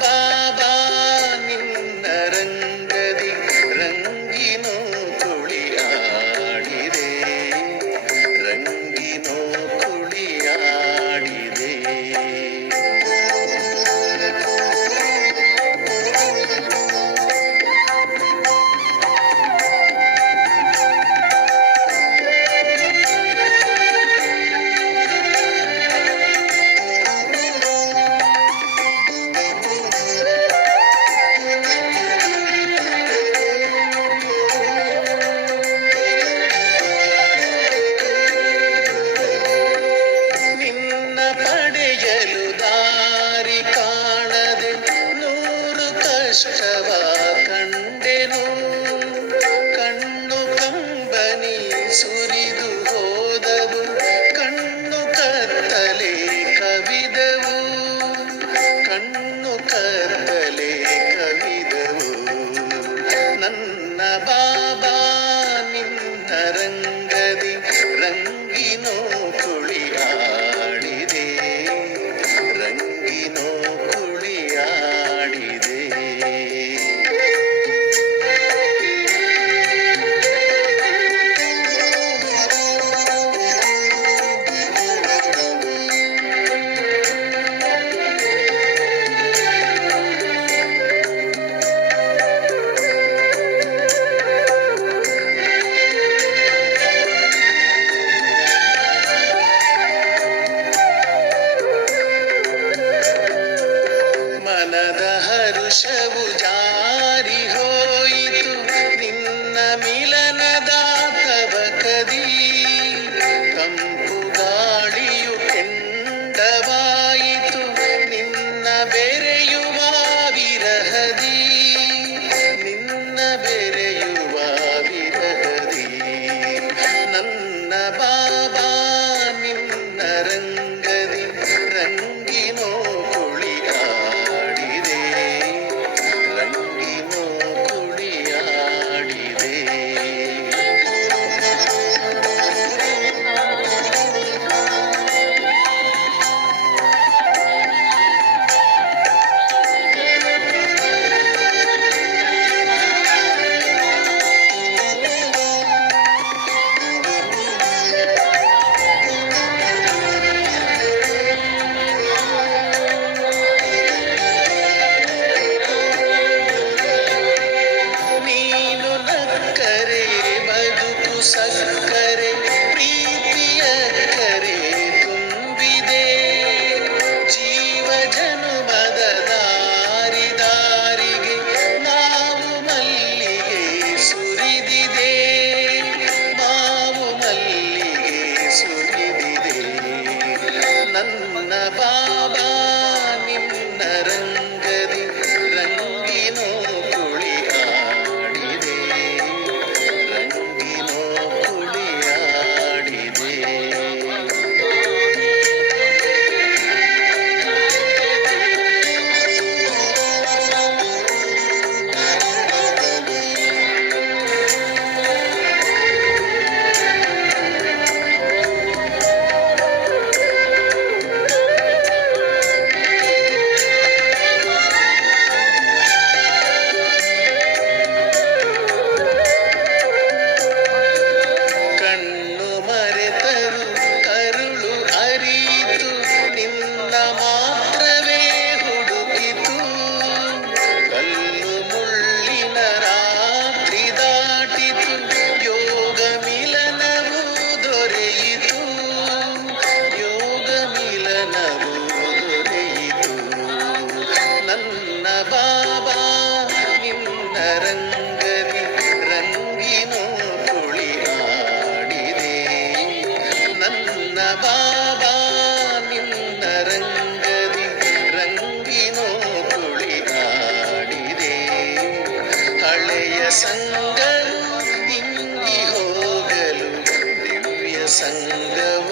ಬಾಬಾ ನಿನ್ನ ರಂಗದಿ ರಂಗಿನೋ ಕಷ್ಟವ ಕಂಡೆನು, ಕಣ್ಣು ಕಂಬನಿ ಸುರಿದು ಹೋದವು, ಕಣ್ಣು ಕತ್ತಲೆ ಕವಿದವು, ಕಣ್ಣು ಕತ್ತಲೆ ಕವಿದವು. ನನ್ನ ಬಾಬಾ ನಿನ್ನ ರಂಗದಿ ರಂಗಿನೋ ಕುಳಿಯಾಡಿದೆ, ರಂಗಿನೋ ಕುಳಿಯಾಡಿದೆ. ಮನದ ಹರುಷವು ಜಾರಿ ಹೋಯಿತು ನಿನ್ನ ಮಿಲನದ ತವಕದಿ, ಕಂಪು ಗಾಳಿಯು ಕೆಂಡವಾಯಿತು ನಿನ್ನ ಬೆರೆಯುವ ವಿರಹದಿ, ನಿನ್ನ ಬೆರೆಯುವ ವಿರಹದಿ. ನನ್ನ ಬಾಬಾ ನಿನ್ನ ರಂಗದಿ ರಂಗಿನೋ ಕುಳಿಯಾಡಿದೆ, ರಂಗಿನೋ ಕುಳಿಯಾಡಿದೆ. ನೀನು ನಕ್ಕರೆ ಬದುಕು ಸಕ್ಕರೆ, ಪ್ರೀತಿಯ ಕರೆ ತುಂಬಿದೆ, ಜೀವ ಜನುಮದ ದಾರಿ ದಾರಿಗೆ ಮಾವು ಮಲ್ಲಿಗೆ ಸುರಿದಿದೆ, ಮಾವು ಮಲ್ಲಿಗೆ ಸುರಿದಿದೆ. ನನ್ನ ಬಾಬಾ ನಿನ್ನ ರಂಗದಿ ರಂಗಿನೋ ಕುಳಿಯಾಡಿದೆ, ರಂಗಿನೋ ಕುಳಿಯಾಡಿದೆ. ಕಣ್ಣು ಮರೆತರು ಕರುಳು ಅರಿಯಿತು ನಿನ್ನ ಮಾತ್ರವೇ ಹುಡುಕಿತು, ಕಲ್ಲು ಮುಳ್ಳಿನ ರಾತ್ರಿ ದಾಟಿತು ಯೋಗ ಮಿಲನವು ದೊರೆಯಿತು, ಯೋಗ ಮಿಲನವು ದೊರೆಯಿತು. ನನ್ನ ಬಾಬಾ ನಿನ್ನ ರಂಗದಿ ರಂಗಿನೋ ಕುಳಿಯಾಡಿದೆ, ನನ್ನ ಬಾಬಾ ನಿನ್ನ ರಂಗದಿ ರಂಗಿನೋ ಕುಳಿಯಾಡಿದೆ. ಹಳೆಯ ಸಂಗವು ಇಂಗಿ ಹೋಗಲು ದಿವ್ಯ ಸಂಗವ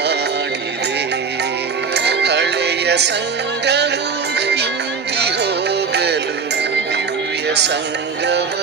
ಮಾಡಿದೆ, ಹಳೆಯ ಸಂಗವು ಇಂಗಿ ಹೋಗಲು ದಿವ್ಯ ಸಂಗವ